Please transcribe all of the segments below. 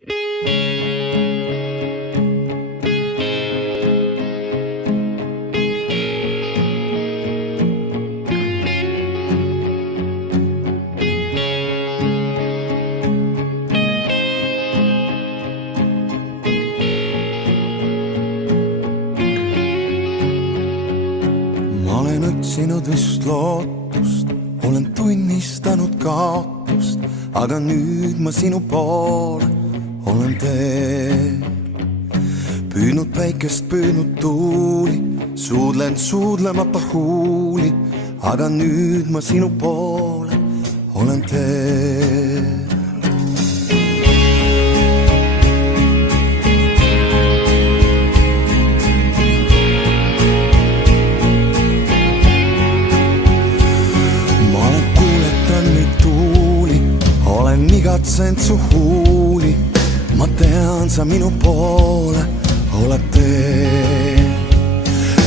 Ma olen otsinud vist lootust, olen tunnistanud kaotust, aga nüüd ma sinu poole olen teel. Püüdnud päikest, püüdnud tuuli, suudlemata huuli, aga nüüd ma sinu poole olen teel. Igatsen su huuli, ma tean, sa minu poole oled teel.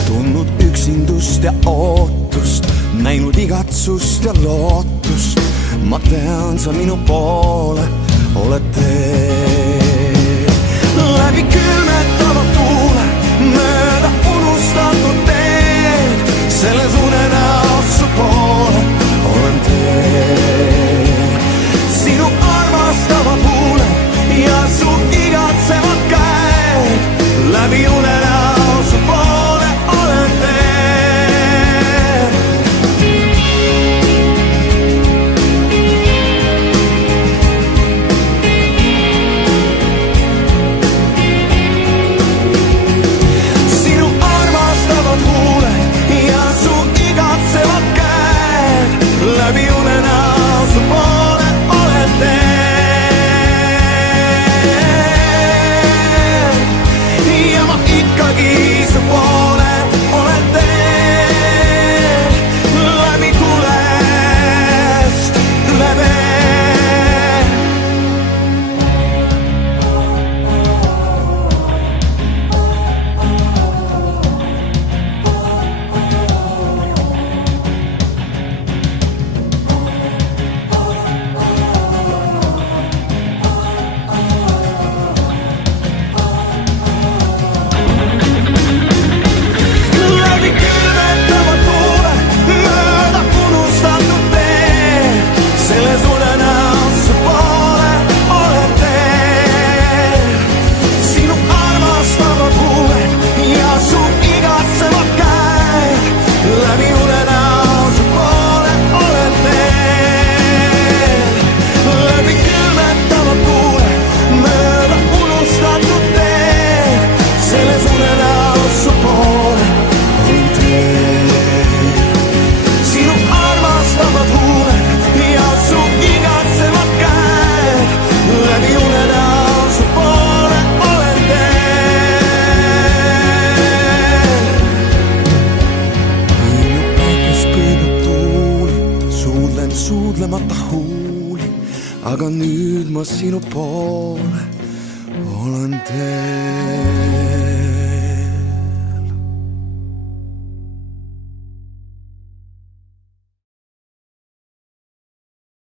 Tundnud üksindust ja ootust, näinud igatsust ja lootust, ma tean, sa minu poole oled teel. Läbi külmetava tuule, mööda unustatud teed, selles unenäos su poole olen teel. Sinu armastavad huuled ja su igatsevad käed, läbi unenäo su poole olen teel. Sinu armastavad huuled ja su igatsevad käed, läbi unenäo su poole ja ma ikkagi su poole olen teel, läbi tulest üle vee. Suudlemata huuli, aga nüüd ma sinu poole